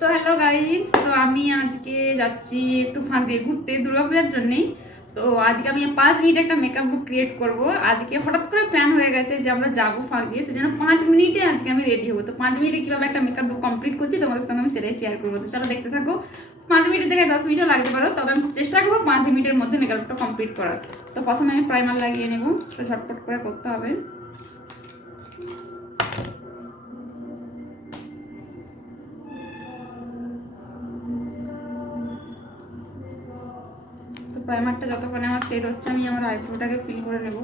তো hello guys, তো আমি আজকে যাচ্ছি একটু ফাঁক দিয়ে ঘুরতে দুর্গাপূজার জন্যই। তো আজকে আমি 5 মিনিট একটা মেকআপ লুক ক্রিয়েট করব। আজকে হঠাৎ করে প্ল্যান হয়ে গেছে যে আমরা যাবো ফাঁক দিয়ে, সেজন্য 5 মিনিটে আজকে আমি রেডি হবো। তো 5 মিনিটে কিভাবে একটা মেকআপ লুক কমপ্লিট করছি তোমাদের সঙ্গে আমি সেটাই শেয়ার করবো। তো চলো দেখতে থাকো। 5 মিনিটের জায়গায় 10 মিনিটও লাগতে পারো, তবে আমি চেষ্টা করবো 5 মিনিটের মধ্যে মেকআপ লুকটা কমপ্লিট করার। তো প্রথমে আমি প্রাইমার লাগিয়ে নেবো, তো ঝটপট করে করতে হবে। প্রাইমারটা যতক্ষণে আমার সেট হচ্ছে আমি আমার আইব্রোটাকে ফিল করে নেব।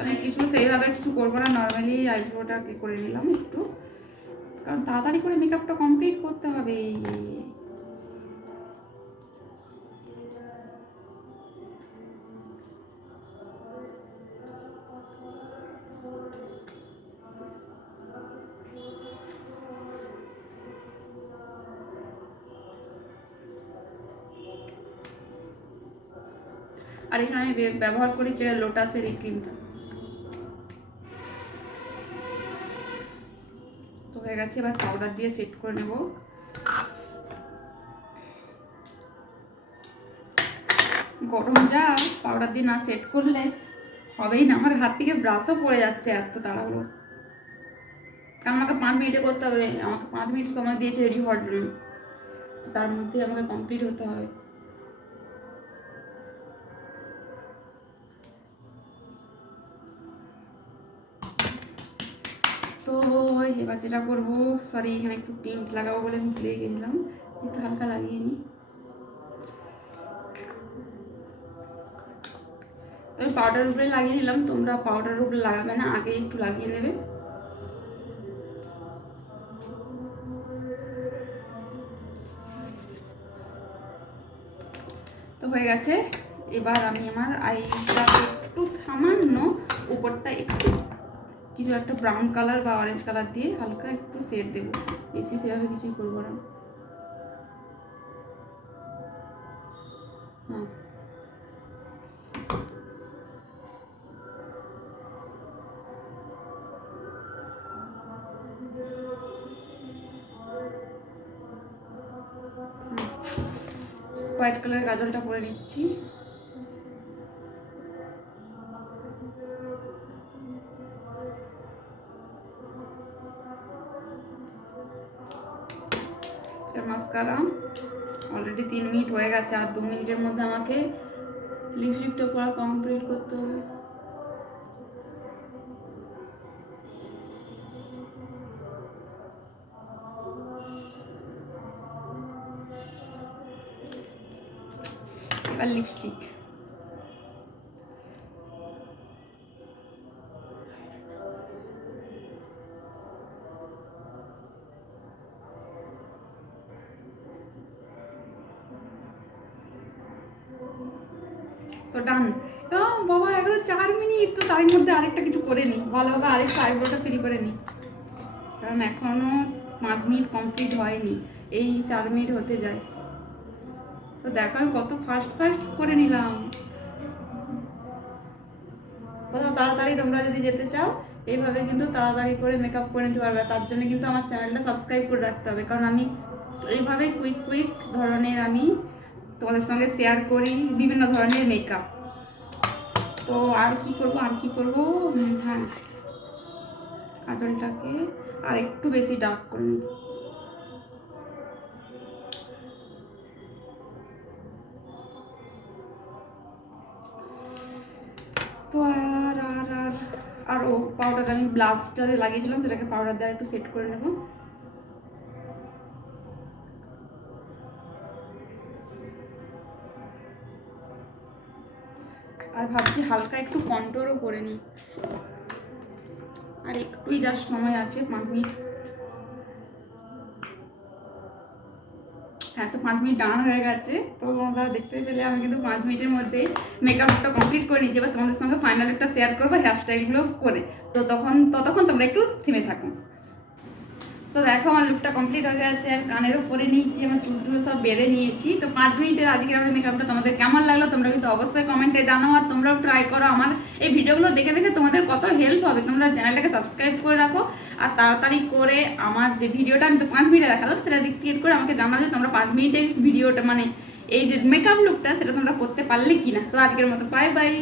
আমি কিছু সেইভাবে কিছু করবো না, নর্মালি আইব্রোটাকে করে নিলাম একটু, কারণ তাড়াতাড়ি করে মেকআপটা কমপ্লিট করতে হবে। আর এখানে আমি ব্যবহার করি লোটাসের এই ক্রিমটা। তো হয়ে গেছে, এবার পাউডার দিয়ে সেট করে নেব। গরম যা, পাউডার দিয়ে না সেট করলে হবেই না। আমার হাত থেকে ব্রাশও পড়ে যাচ্ছে এত তাড়াহুড়ো, কারণ আমাকে 5 মিনিটে করতে হবে। আমাকে 5 মিনিট সময় দিয়েছে রেডি হওয়ার জন্য, তো তার মধ্যে আমাকে কমপ্লিট হতে হবে। তো এবার যেটা করবো, সরি এখানে একটু টিন্ট লাগাবো বলে আমি ভুলে গেছিলাম, একটু হালকা লাগিয়ে নিই। তো আমি পাউডার উপরে লাগিয়ে নিলাম, তোমরা পাউডার উপরে লাগাবে না, আগে একটু লাগিয়ে নেবে। তো হয়ে গেছে, এবার আমি আমার আইটা একটু সামান্য উপরটা একটু কিছু একটা ব্রাউন কালার বা অরেঞ্জ কালার দিয়ে হালকা একটু শেড দেবো, বেশি সেভাবে কিছুই করবো না। হ্যাঁ, হোয়াইট কালারের গাজলটা পরে নিচ্ছি। মাস্কারা অলরেডি 3 মিনিট হয়ে গেছে, আর 2 মিনিটের মধ্যে আমাকে লিপস্টিকটা পরা কমপ্লিট করতে হবে। এবার লিপস্টিক, তো ডান। বাবা এখনো 4 মিনিট, তো তার মধ্যে আরেকটা কিছু করে নিই, ভালোভাবে আরেকটা আইব্রোটা ফ্রি করে নিই, কারণ এখনো 5 মিনিট কমপ্লিট হয়নি, এই 4 মিনিট হতে যায়। তো দেখো আমি কত ফাস্ট ফাস্ট করে নিলাম। কোথাও তাড়াতাড়ি তোমরা যদি যেতে চাও, এইভাবে কিন্তু তাড়াতাড়ি করে মেকআপ করে নিতে পারবে। তার জন্য কিন্তু আমার চ্যানেলটা সাবস্ক্রাইব করে রাখতে হবে, কারণ আমি এইভাবে কুইক কুইক ধরনের আমি তোমাদের সঙ্গে শেয়ার করি বিভিন্ন ধরনের মেকআপ। তো আর কি করব, হ্যাঁ, কাজলটাকে আর একটু বেশি ডার্ক করে নিই। তো আর ও পাউডার আমি ব্লাস্টারে লাগিয়েছিলাম, সেটাকে পাউডার দিয়ে একটু সেট করে নেব। আর ভাবছি হালকা একটু কন্ট্রোলও করে নিই, আর একটুই জাস্ট সময় আছে, 5 মিনিট। হ্যাঁ, তো 5 মিনিট ডান হয়ে গেছে। তো তোমরা দেখতে পেলে আমি কিন্তু 5 মিনিটের মধ্যে মেকআপটা কমপ্লিট করে নিয়েছি। এবার তোমাদের সঙ্গে ফাইনাল একটা শেয়ার করবো হেয়ার স্টাইলগুলো করে, তো ততক্ষণ তোমরা একটু থেমে থাকো। তো তো দেখো আমার লুকটা কমপ্লিট হয়ে গেছে, আমি কানেরও পরে নিয়েছি, আমার চুলগুলো সব বেঁধে নিয়েছি। তো 5 মিনিটের আজকে আমার মেকআপটা তোমাদের কেমন লাগলো তোমরা কিন্তু অবশ্যই কমেন্টে জানাও, আর তোমরাও ট্রাই করো। আমার এই ভিডিওগুলো দেখে দেখে তোমাদের কত হেল্প হবে, তোমরা চ্যানেলটাকে সাবস্ক্রাইব করে রাখো আর তাড়াতাড়ি করে আমার যে ভিডিওটা আমি তো 5 মিনিটে দেখালাম সেটা রিক্রিয়েট করে আমাকে জানাও যে তোমরা 5 মিনিটের ভিডিওটা মানে এই যে মেকআপ লুকটা সেটা তোমরা করতে পারলে কিনা। তো আজকের মতো বাই বাই।